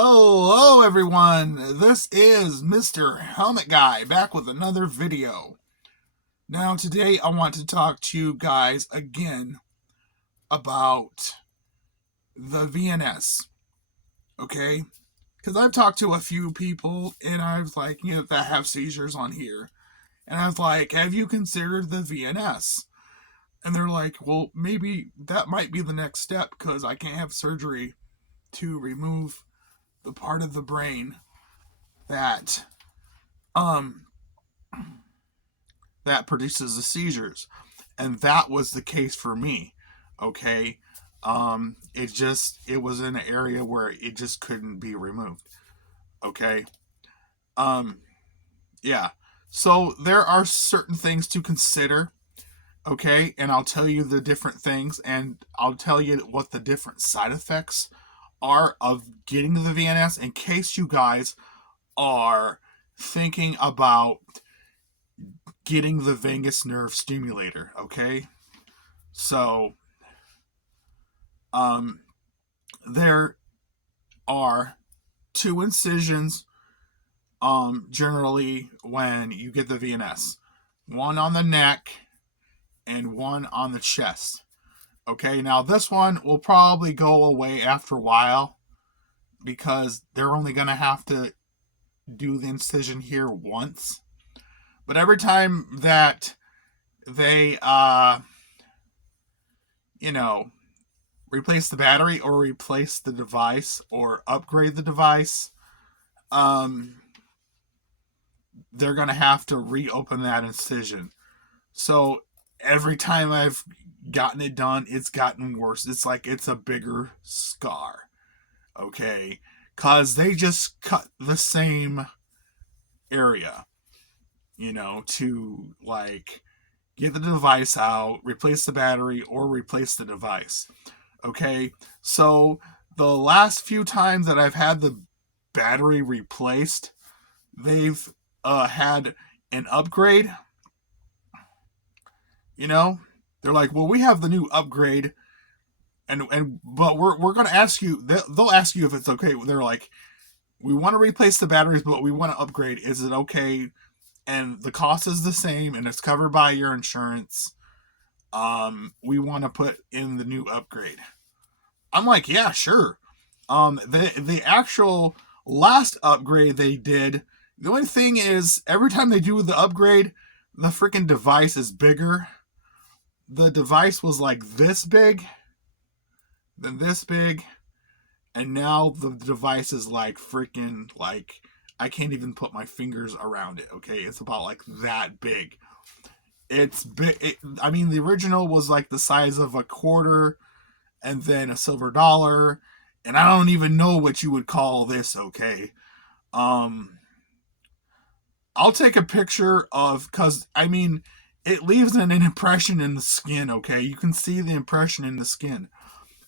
Hello everyone, this is Mr. Helmet Guy back with another video. Now today I want to talk to you guys again about the VNS, okay? Because I've talked to a few people and I was like, that have seizures on here. And I was like, have you considered the VNS? And they're like, well, maybe that might be the next step because I can't have surgery to remove the part of the brain that that produces the seizures. And that was the case for me. Okay. It was in an area where it just couldn't be removed. Okay. Yeah. So there are certain things to consider. Okay, and I'll tell you the different things, and I'll tell you what the different side effects are of getting to the VNS in case you guys are thinking about getting the vagus nerve stimulator, okay? So, there are two incisions, generally when you get the VNS. One on the neck and one on the chest. Okay, now this one will probably go away after a while because they're only going to have to do the incision here once. But every time that they, replace the battery or replace the device or upgrade the device, they're going to have to reopen that incision. So every time I've gotten it done, it's gotten worse. It's like it's a bigger scar. Okay? Because they just cut the same area, to like get the device out, replace the battery, or replace the device. Okay? So the last few times that I've had the battery replaced, they've had an upgrade. They're like, well, we have the new upgrade, but we're gonna ask you. They'll ask you if it's okay. They're like, we want to replace the batteries, but we want to upgrade. Is it okay? And the cost is the same, and it's covered by your insurance. We want to put in the new upgrade. I'm like, yeah, sure. The actual last upgrade they did. The only thing is, every time they do the upgrade, the freaking device is bigger. The device was like this big, then this big, and now the device is like freaking, like, I can't even put my fingers around it, okay? It's about like that big. It's big. The original was like the size of a quarter and then a silver dollar, and I don't even know what you would call this, okay? I'll take a picture of, because it leaves an impression in the skin, okay? You can see the impression in the skin.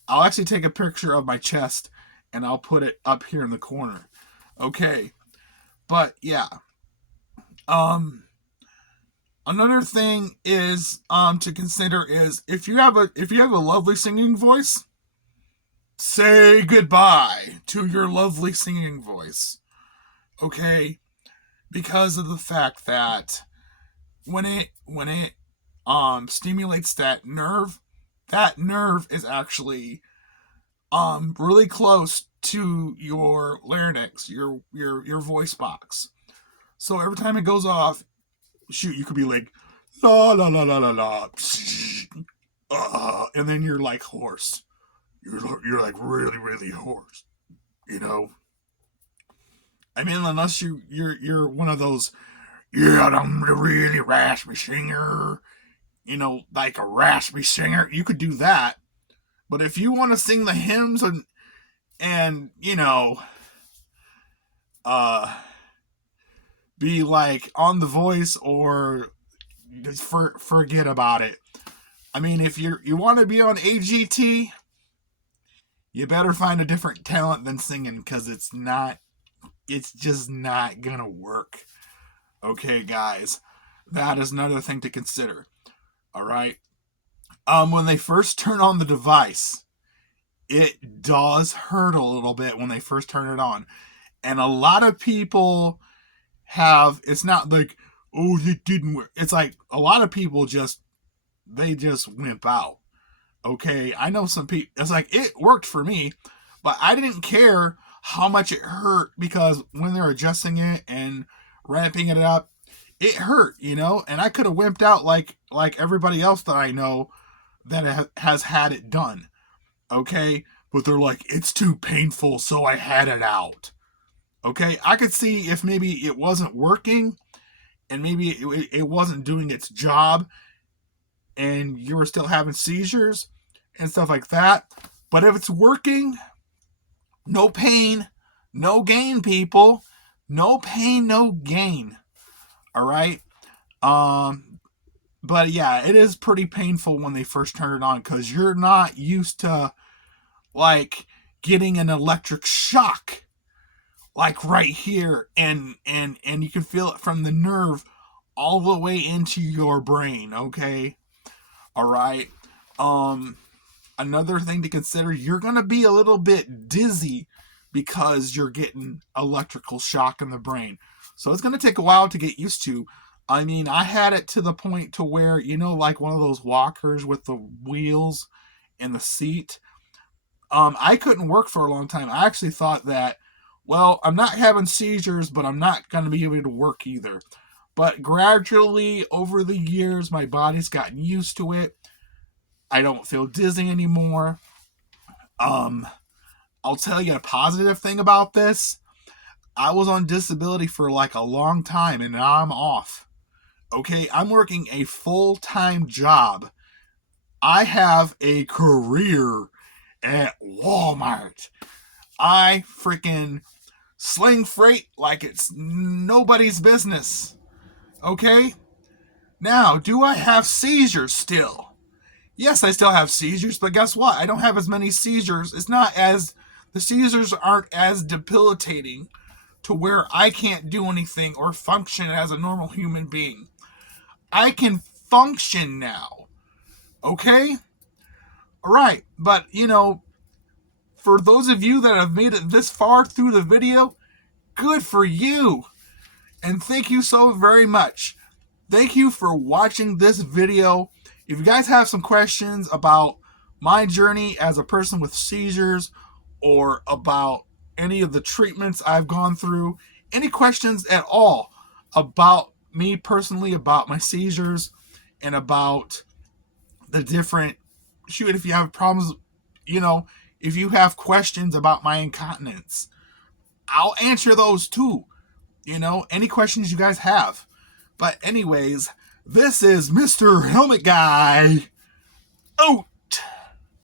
I'll actually take a picture of my chest and I'll put it up here in the corner. Okay. But yeah. Another thing is to consider is if you have a lovely singing voice, say goodbye to your lovely singing voice. Okay? Because of the fact that when it stimulates that nerve is actually really close to your larynx, your voice box. So every time it goes off, shoot, you could be like la la la la la la, and then you're like hoarse. You're like really really hoarse. Unless you're one of those, yeah, I'm the really raspy singer, like a raspy singer, you could do that. But if you want to sing the hymns and be like on The Voice or just forget about it. If you want to be on AGT, you better find a different talent than singing, because it's just not gonna work. Okay, guys, that is another thing to consider. All right. When they first turn on the device, it does hurt a little bit when they first turn it on. And a lot of people it's not like, oh, it didn't work. It's like a lot of people they just wimp out. Okay, I know some people, it's like, it worked for me, but I didn't care how much it hurt, because when they're adjusting it and ramping it up, it hurt, and I could have wimped out like everybody else that I know that has had it done. Okay, but they're like, it's too painful, so I had it out. Okay, I could see if maybe it wasn't working and maybe it wasn't doing its job and you were still having seizures and stuff like that. But if it's working, no pain, no gain, people. No pain, no gain. All right. But yeah, it is pretty painful when they first turn it on, because you're not used to like getting an electric shock like right here, and you can feel it from the nerve all the way into your brain. Okay. All right. Another thing to consider, you're going to be a little bit dizzy because you're getting electrical shock in the brain. So it's going to take a while to get used to. I mean, I had it to the point to where, like one of those walkers with the wheels and the seat. I couldn't work for a long time. I actually thought that, well, I'm not having seizures, but I'm not going to be able to work either. But gradually, over the years, my body's gotten used to it. I don't feel dizzy anymore. I'll tell you a positive thing about this. I was on disability for like a long time, and now I'm off. Okay, I'm working a full-time job. I have a career at Walmart. I freaking sling freight like it's nobody's business. Okay? Now, do I have seizures still? Yes, I still have seizures, but guess what? I don't have as many seizures. The seizures aren't as debilitating to where I can't do anything or function as a normal human being. I can function now. Okay? Alright, but for those of you that have made it this far through the video, good for you. And thank you so very much. Thank you for watching this video. If you guys have some questions about my journey as a person with seizures, or about any of the treatments I've gone through, any questions at all about me personally, about my seizures, and about the different, if you have problems, if you have questions about my incontinence, I'll answer those too. Any questions you guys have. But anyways, this is Mr. Helmet Guy. Oh!